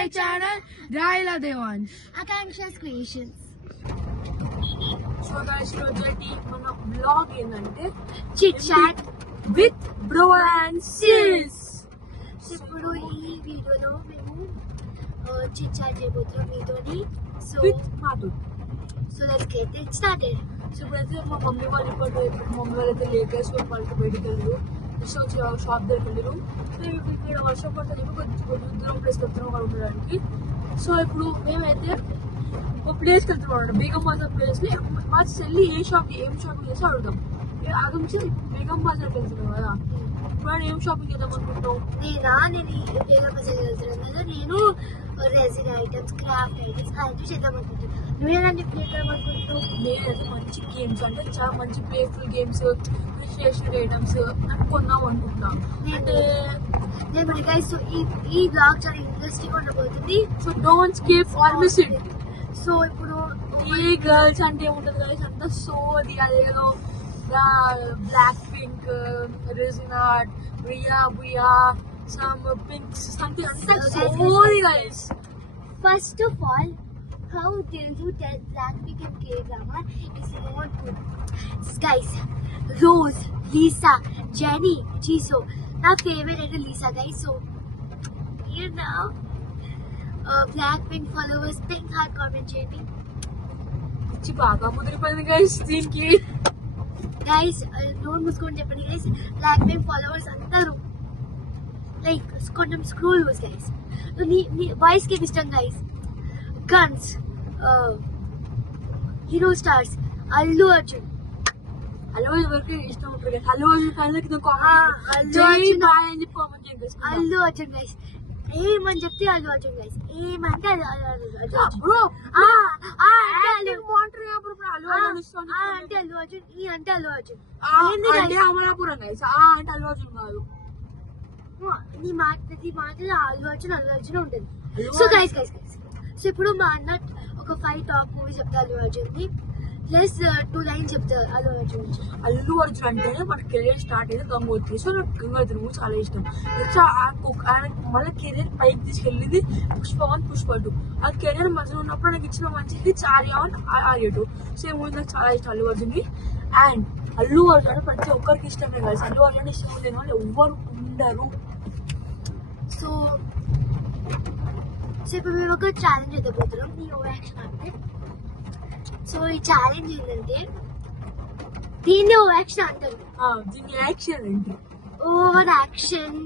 my channel, Raila Devansh. Akanksha's Creations. So guys, today మన vlog ఏంటంటే Chit chat with bro and sis. ఇప్పుడు ఈ వీడియోలో మేము చిట్ చాట్ చేయబోతున్నాం మీతోని. So with Madhu. So let's get it started. So ఇప్పుడైతే మా మమ్మీ వాళ్ళు ఇప్పుడు మమ్మీ వాళ్ళైతే లేకేసి వాళ్ళకి బయటికి వెళ్ళరు. సో షాప్ దగ్గరికి వెళ్ళరు. మేము ఇక్కడ వర్షం పడుతుంది కొంచెం దూరం ప్లేస్కి వెళ్తున్నాం అక్కడ ఉండడానికి. సో ఇప్పుడు మేమైతే ఒక ప్లేస్కి వెళ్తున్నాం అనమాట, బేగం బాజార్ ప్లేస్ని. మా చెల్లి ఏం షాపింగ్ చేసి అడుగుతాం. అది నుంచి బేగం బాజార్కి వెళ్తున్నాం కదా, ఇప్పుడు ఏం షాపింగ్ చేద్దాం అనుకుంటున్నాం. నేను బేగం బజార్కి వెళ్తున్నాను కదా, నేను రెజిన్ ఐటమ్స్, క్రాఫ్ట్ ఐటమ్స్ అలాంటివి చేద్దాం అనుకుంటున్నాను. నువ్వేనంటే చేద్దాం అనుకుంటున్నావు? నేనైతే మంచి గేమ్స్ అంటే చాలా మంచి ప్లేఫుల్ గేమ్స్, స్టేషనరీ ఐటమ్స్ అని కొన్నాం అనుకుంటున్నాం. అంటే నేను గైస్ ఈ బ్లాగ్ చాలా ఇంట్రెస్టింగ్ ఉండబోతుంది. So don't skip or miss it. So ఇప్పుడు ఈ గర్ల్స్ అంటే ఏముంటది గైస్, అంతా సోది అదేదో బ్లాక్ పింక్, రెజినాట్, బుయా సమ్ పింక్స్ సంథింగ్ అంతా సోది guys. First of all, how dare you tell Blackpink and K-drama is not good? Guys, Rose, Lisa, Jennie, Jisoo. My favorite is Lisa, guys. So, you know, Blackpink followers, pink heart comment చేయండి. పిచ్చి బాగా ముదిరిపోయింది guys దీనికి. Guys note మూసుకొని చెప్పండి guys, Blackpink followers అందరూ like కొంచెం screw use guys. నీ voice కి ఇష్టం guys. Guns, hero stars, Allu Arjun. Allu ఎవరికి ఇష్టం ఉంటుంది గైస్. అల్లు అర్జున్ ఫ్యాన్లకి అల్లు అర్జున్ గైస్. ఏమని చెప్తే అల్లు అర్జున్ గైస్, ఏమంటే అంటే అల్లు అర్జున్, ఈ అంటే అల్లు అర్జున్. అమలాపురం గైస్, అంటే అల్లు అర్జున్ కాదు. నీ మాటలో అల్లు అర్జున్ ఉంటుంది. సో గైస్ సో ఇప్పుడు మా అన్న ఒక 5 టాప్ మూవీస్ చెప్తా Allu Arjun the, plus 2 lines చెప్తా అల్లు అర్జున్. అల్లు అర్జున్ అంటే మన కెరీర్ స్టార్ట్ అయితే గంగోత్రి. సో నాకు గంగోత్రి మూవీ చాలా ఇష్టం. ఆయన మన కెరీర్ పైకి తీసుకెళ్ళింది పుష్ప 1, పుష్ప 2. ఆ కెరీర్ మధ్యలో ఉన్నప్పుడు నాకు ఇచ్చిన మంచిది ఆర్య 1, ఆర్య 2. సో ఈ మూవీ నాకు చాలా ఇష్టం అల్లు అర్జున్కి. అండ్ అల్లు అర్జున్ ప్రతి ఒక్కరికి ఇష్టమే కలిసి, అల్లు అర్జున్ ఇష్టం లేని వాళ్ళు ఎవ్వరు ఉండరు. సో ఇప్పుడు మేము ఒక ఛాలెంజ్ ఎదుర్కొంటున్నాం, ఈ ఓవర్ యాక్షన్ అంటే. సో ఈ ఛాలెంజ్ ఏంటంటే దీన్ని ఓవర్ యాక్షన్ అంటారు. దీని యాక్షన్ ఏంటి? Over action.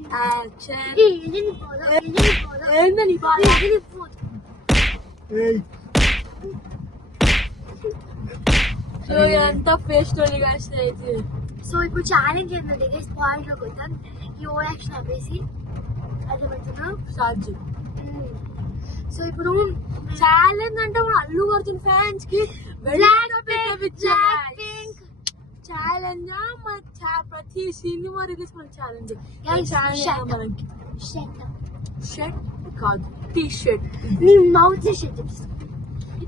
సో ఎంత ఫేస్ట్ అయితే. సో ఇప్పుడు ఛాలెంజ్ ఏంటంటే పాయింట్ లోకి వద్దాం. ఈ ఓవర్ యాక్షన్ ఆపేసి అట్లా పెడుతున్నాం సాధ్యం. సో ఇప్పుడు ఛాలెంజ్ అంటే మన అల్లు అర్జున్ ఫ్యాన్స్ కి ఛాలెంజ్. ప్రతి సినిమా రిలీజ్ మన ఛాలెంజ్ మనకి. షర్ట్ కాదు, టీ షర్ట్. నీ మౌత్ షర్ట్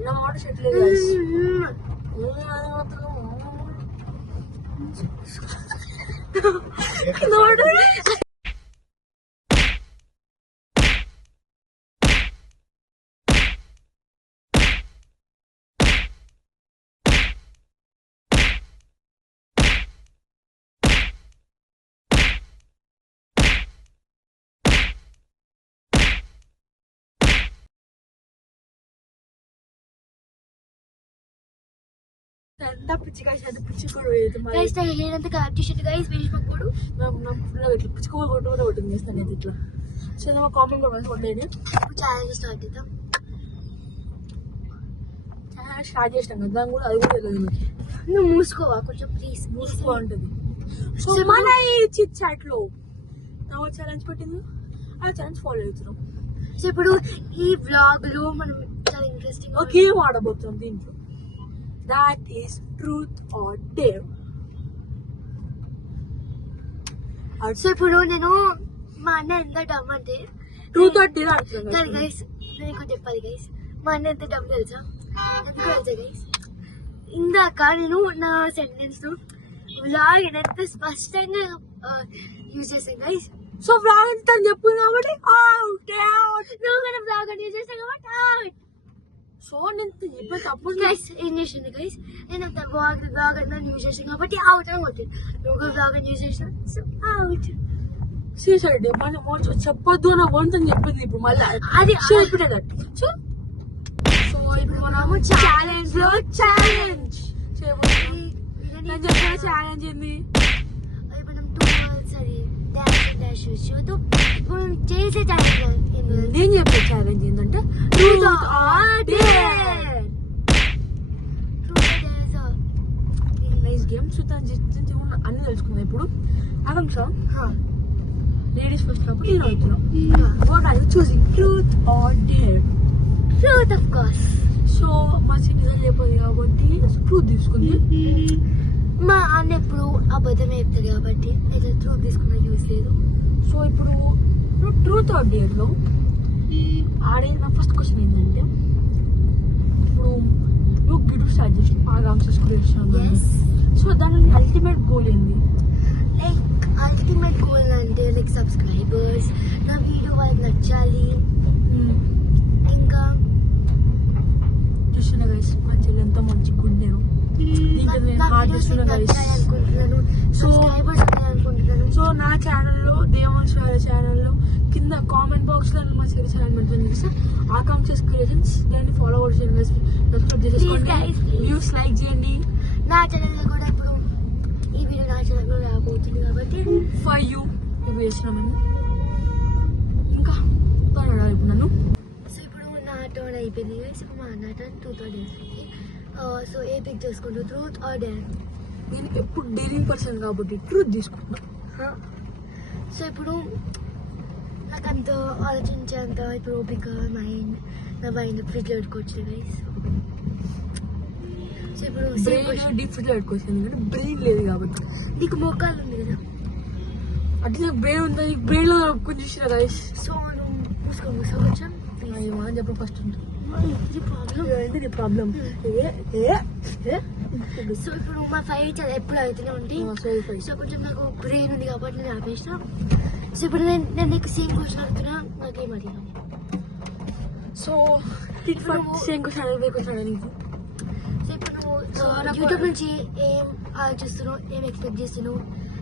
నా మాట షర్ట్ లేదు. ఎంత పిచ్చిగా పిచ్చుకోడు అంతా కలెక్ట్ షర్ట్ గైస్ వేసినప్పుడు పిచ్చుకోవాలి కొట్టు కొట్టింది చేస్తాను అయితే ఇట్లా. సో మా కామెంట్ కూడా కొట్టేది. ఛాలెంజ్ స్టార్ట్ చేద్దాం. స్టార్ట్ చేసినాం కదా, దాని కూడా అది కూడా తెలియదు నాకు. నువ్వు మూసుకోవా కొంచెం ప్లీజ్, మూసుకో ఉంటుంది. సో మన ఈ చిట్ చాట్ లో నా ఛాలెంజ్ పెట్టింది, ఆ ఛాలెంజ్ ఫాలో అవుతున్నాం. సో ఇప్పుడు ఈ వ్లాగ్ లో మనం చాలా ఇంట్రెస్టింగ్ ఒక గేమ్ ఆడబోతున్నాం దీంట్లో. That is truth or dare. So ఇప్పుడు నేను మా అన్న ఎంత డమ్ అంటే ట్రూత్ ఆర్ డేర్ ఆడుతున్నాను గైస్. నేను ఇంకోటి చెప్పాలి గైస్, మా అన్న ఎంత డమ్ తెలుసా? ఎందుకు తెలుసా గైస్, ఇందాక నేను నా సెంటెన్స్ ను వ్లాగ్ ఎంత స్పష్టంగా యూజ్ చేశాను గైస్. సో వ్లాగ్ ఎంత అని చెప్పింది కాబట్టి నువ్వు కూడా వ్లాగ్ యూజ్ చేస్తాను కాబట్టి అవుట్. సో నేను ఇప్పుడు తప్పుడు గైస్ ఏం చేసింది గైస్, నేను అంత బ్లాగ్ అంతా యూజ్ చేసాను కాబట్టి అవుట్ అని కొట్టింది. నువ్వు బ్లాగ్ యూజ్ చేసిన సో అవుట్. సీసైడ్ మనం చెప్పొద్దు అని వంతు అని చెప్పింది ఇప్పుడు మళ్ళీ అది రిపీటెడ్. సో ఇప్పుడు మనము ఛాలెంజ్ లో ఛాలెంజ్ నేను చెప్పిన ఛాలెంజ్ ఏంది? మనం 2 months అది డాష్ చూద్దాం. ఇప్పుడు చేసే ఛాలెంజ్ నేను చెప్పే ఛాలెంజ్ ఏంటంటే నైస్ గేమ్. సో అన్ని తెలుసుకుందాం ఇప్పుడు. ఆకాంక్ష లేడీస్ ఫస్ట్ కాబట్టి నేను అవుతున్నాను. What are you choosing, truth or dare? Truth of course. So మా సిటిజన్ లేకపోయింది కాబట్టి ట్రూత్ తీసుకుంది. మా అన్న ఎప్పుడు అబద్ధం చెప్తాడు కాబట్టి అయితే ట్రూత్ తీసుకున్న యూస్ లేదు. సో ఇప్పుడు ట్రూత్ ఆర్ డేర్ లో నా ఫస్ట్ క్వశ్చన్ ఏంటంటే, ఇప్పుడు నువ్వు గిడు స్టార్ట్ చేసి ఆకాంక్ష స్కూల్. సో దాని అల్టిమేట్ గోల్ ఏంది? లైక్ అల్టిమేట్ గోల్ అంటే లైక్ సబ్స్క్రైబర్స్, నా వీడియో వాళ్ళకి నచ్చాలి. ఇంకా చూస్తున్నా గైస్ మా చెల్లి ఎంత మంచిగా ఉండేను. అనుకుంటున్నాను సబ్స్క్రైబర్స్ అనుకుంటున్నాను. సో నా ఛానల్లో దేవాంశ ఛానల్లో కింద కామెంట్ బాక్స్ లో మా చెల్లి ఛానల్ మెన్షన్ చేస్తే ఆకాంక్ష క్రియేషన్స్, దాన్ని ఫాలో అవ్వ చేయండి, సబ్స్క్రైబ్ చేసుకోండి, వ్యూస్ లైక్ చేయండి. నా ఛానల్ కూడా ఇప్పుడు ఈ వీడియో నా ఛానల్ లో రాబోతుంది కాబట్టి ఫర్ యూ ఇవి చేసినామని. ఇంకా అడగాలి ఇప్పుడు నన్ను. సో ఇప్పుడు నా టర్న్ అయిపోయింది గైస్. మా అన్న టర్న్ 2 third. సో ఏ పిక్ చేసుకుంటూ ట్రూత్ ఆర్ డేర్? నేను ఎప్పుడు డేరింగ్ పర్సన్ కాబట్టి ట్రూత్ తీసుకుంటున్నా. సో ఇప్పుడు నాకు అంత ఆలోచించేంత ఇప్పుడు ఓపిక నా మైండ్ ఫ్రిడ్జ్ లో పెట్టుకోవచ్చు గైస్. సో ఇప్పుడు బ్రెయిన్ డీప్ ఫ్రిడ్జ్ లో పెట్టుకోవచ్చు, ఎందుకంటే బ్రెయిన్ లేదు కాబట్టి. నీకు మోకాలు ఉంది కదా, అంటే నాకు బ్రెయిన్ ఉంది, బ్రెయిన్ లో కొంచెం చూసినా గైస్. సో నువ్వు మూసుకోవచ్చా? ఏమని చెప్పు ఫస్ట్ ఇది ప్రాబ్లం. సో ఇప్పుడు మా ఫైట్ ఎప్పుడు అవుతూనే ఉంది. సో కొంచెం నాకు బ్రెయిన్ ఉంది కాబట్టి నేను ఆపేసిన. సో ఇప్పుడు నేను నీకు సేమ్ క్వశ్చన్ అడుగుతున్నా, నాకేం అడిగాను. సో సేమ్ క్వశ్చన్ నీకు. సో ఇప్పుడు నువ్వు యూట్యూబ్ నుంచి ఏం ఆలోచిస్తున్నావు, ఏం ఎక్స్పెక్ట్ చేస్తున్నావు,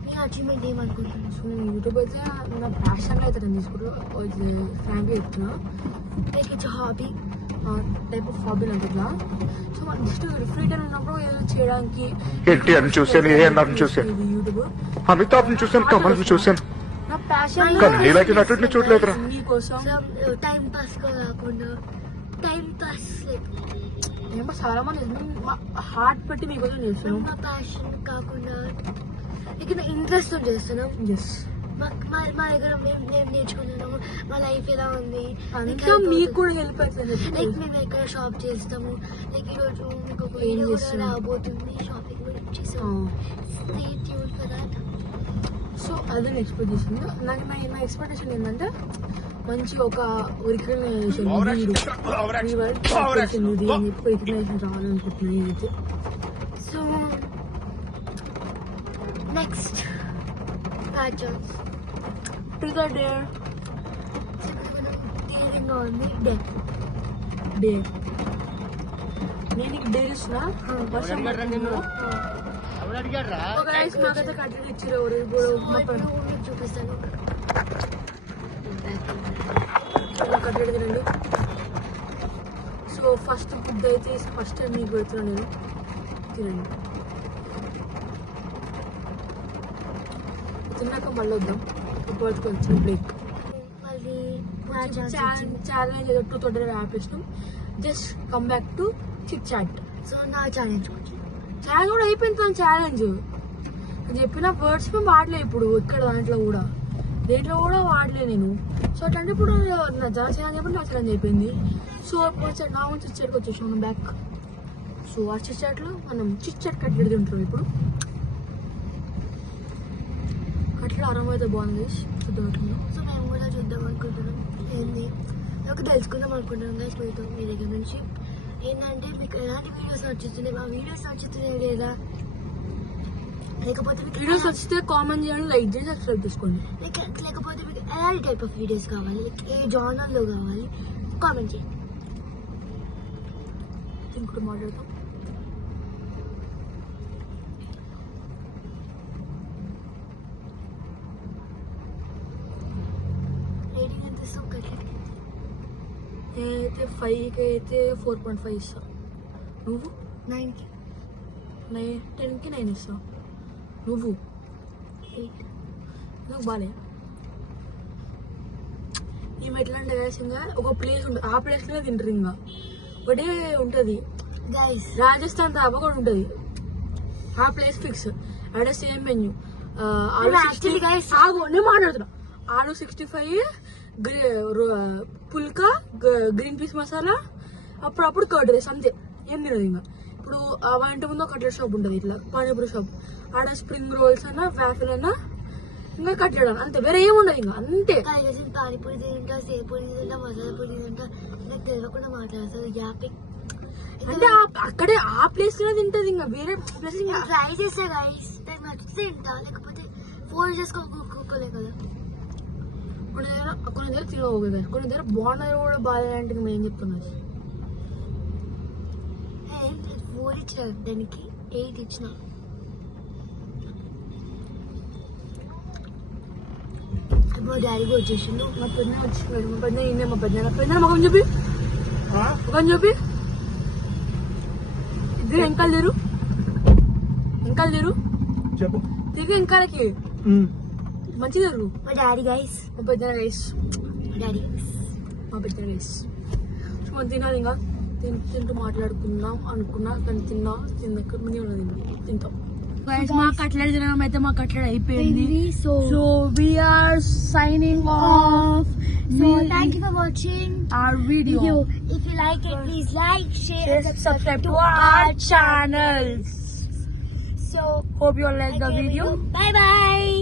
నీ అచీవ్మెంట్ ఏమనుకుంటున్నావు? సో నేను యూట్యూబ్ అయితే నా ప్యాషన్గా అయితే నేను తీసుకుంటా, ఫ్రాంక్గా చెప్తున్నా. Like it's hobby type of hobby అంటున్నా. సో జస్ట్ ఫ్రీ టైం ఉన్నప్పుడు ఏదో చేయడానికి ఎన్టీఆర్ని చూశాను, ఏఎన్ఆర్ని చూశాను, యూట్యూబ్ అమితాబ్ని చూశాను, కమల్ని చూశాను. నా ప్యాషన్ కానీ నీలాంటి నటుడిని చూడలేదురా. నీకోసం టైం పాస్ కాకుండా టైం పాస్ ఏమో చాలా మంది హార్ట్ పెట్టి మీకోసం చేస్తున్నాం. మా ప్యాషన్ కాకుండా ఇక్కడ ఇంట్రెస్ట్ చేస్తున్నాం. ఎస్, మా దగ్గర మేము నేర్చుకుంటున్నాము, మా లైఫ్ ఎలా ఉంది, ఇంకా మీకు కూడా హెల్ప్ అవుతుంది. లైక్ మేము ఎక్కడ షాప్ చేస్తాము, లైక్ ఈరోజు మీకు ఒక వీడియో కూడా రాబోతుంది షాపింగ్ గురించి. So stay tune for that. So అదే ఎక్స్పెక్ట్ చేసింది. నాకు నా ఎక్స్పెక్టేషన్ ఏంటంటే మంచి ఒక రికగ్నైజేషన్ అని చెప్పి రికగ్నైజేషన్ రావాలనుకుంటున్నాను నేనైతే. So next chance truth or dare? ధైర్యంగా ఉంది డేర్. డేర్. నేను నీకు డేర్ ఇస్తున్నా. వర్షం మాకైతే కట్టెలు ఇచ్చారు ఎవరు చూపిస్తాను. కట్టెలు తినండి. సో ఫస్ట్ ఫుడ్ అయితే ఫస్ట్ టైం మీకు పెడుతున్నాను నేను, తినండి. తిన్నాక మళ్ళీ వద్దాం, ఇప్పుడు కొంచెం బ్రేక్. మళ్ళీ ఛాలెంజ్ ఏదో 2 third ఆపేసినాం. Just come back to chit chat. So నా ఛాలెంజ్ కూడా అయిపోయింది. తన ఛాలెంజ్ నేను చెప్పిన వర్డ్స్ మేము వాడలే ఇప్పుడు ఇక్కడ దేంట్లో కూడా వాడలే నేను. సో అంటే ఇప్పుడు నా ఛాలెంజ్ అయిపోయింది, నా ఛాలెంజ్ అయిపోయింది. సో ఇప్పుడు నా నుంచి చిట్ చాట్కి వచ్చేసాం మనం బ్యాక్. సో ఆ చిట్ చాట్లో మనం చిట్ చాట్ కట్టెడు తింటాం. ఇప్పుడు కట్టెలు ఆరామైతే బాగుంది, చూద్దాం. సో మేము కూడా చూద్దాం అనుకుంటున్నాం, ఏంది ఒక తెలుసుకుందాం అనుకుంటున్నాం గైస్ మీతో మీ దగ్గర నుంచి. ఏంటంటే మీకు ఎలాంటి వీడియోస్ నచ్చుతున్నాయి, మా వీడియోస్ నచ్చుతున్నాయి లేదా, లేకపోతే మీకు వీడియోస్ వచ్చితే కామెంట్ చేయండి, లైక్ చేసి సబ్స్క్రైబ్ చేసుకోండి. లేకపోతే మీకు ఎలాంటి టైప్ ఆఫ్ వీడియోస్ కావాలి, లైక్ ఏ జానర్లో కావాలి కామెంట్ చేయండి. ఇంకోటి మాట్లాడతాం. రేటింగ్ ఎంత ఇస్తావు కట్లెట్కి? నేనైతే 5కి అయితే 4.5 ఇస్తా. నువ్వు 9కి 10కి 9 ఇస్తా. నువ్వు 8. నాకు బాగాలే. ఈమె ఎట్లా అంటే ఇంకా ఒక ప్లేస్ ఉంటుంది, ఆ ప్లేస్లోనే తింటారు. ఇంకా ఒకటే ఉంటుంది, గైస్ రాజస్థాన్ దాబా కూడా ఉంటుంది. ఆ ప్లేస్ ఫిక్స్. అక్కడ సేమ్ మెన్యూ. actually guys- నేను మాట్లాడుతున్నా. ఆలు 65, పుల్కా, గ్రీన్ పీస్ మసాలా, అప్పుడప్పుడు కర్డ్ రైస్, అంతే. ఏం తినదు ఇంకా. ఇప్పుడు మా ఇంటి ముందు కట్లెట్ షాప్ ఉంటుంది, ఇట్లా పానీపూరి షాప్. ఆడ స్ప్రింగ్ రోల్స్ అన్నా, వ్యాఫిల్ అన్నా, ఇంకా కట్లెట్ అన్న, అంతే. వేరే ఏముండదు ఇంకా, అంతే. పానీపూరి తింటా, సేవ్ పూరి తింటా, మసాలా పూరి తింటా, నాకు తెలియకుండా మాట్లాడతారు యాపింగ్. అంటే అక్కడే ఆ ప్లేస్ లోనే తింటది, ఇంకా వేరే ప్లేస్ ఇంకా ట్రై చేస్తా గైస్, నాకు నచ్చితే తింటా, లేకపోతే ఫోన్ చేసుకోలే కదా. కొన్ని దగ్గర తినవు కదా, కొన్ని దగ్గర బాగున్నది కూడా బాగాలేదంటే మేము ఏం చెప్తున్నా. నేను 4 ఇచ్చిన, దానికి 8 ఇచ్చిన. మా డాడీ కూడా వచ్చేసిండు. మా పెద్ద వచ్చిపోయాడు. మా పెద్ద ఈయన, మా పెద్ద మొఖం చెప్పి ఇద్దరు వెంకాలు తీరు చెప్పు. తిరిగి వెంకాలకి మంచిగా తిరుగు. మా డాడీ గైస్, మా పెద్ద రైస్, మా డాడీ మా పెద్ద రైస్. మనం తినాలి ఇంకా. తింటూ మాట్లాడుకుందాం అనుకున్నా, కానీ తిన్నాక మనీ ఉన్నది తింటాం. మా కట్లెట్ తినడం అయితే మా కట్లెట్ అయిపోయింది. So we are signing off. So thank you for watching our video. If you like it, please like, share, and Subscribe to our channel. So Hope you all like the video. Bye bye.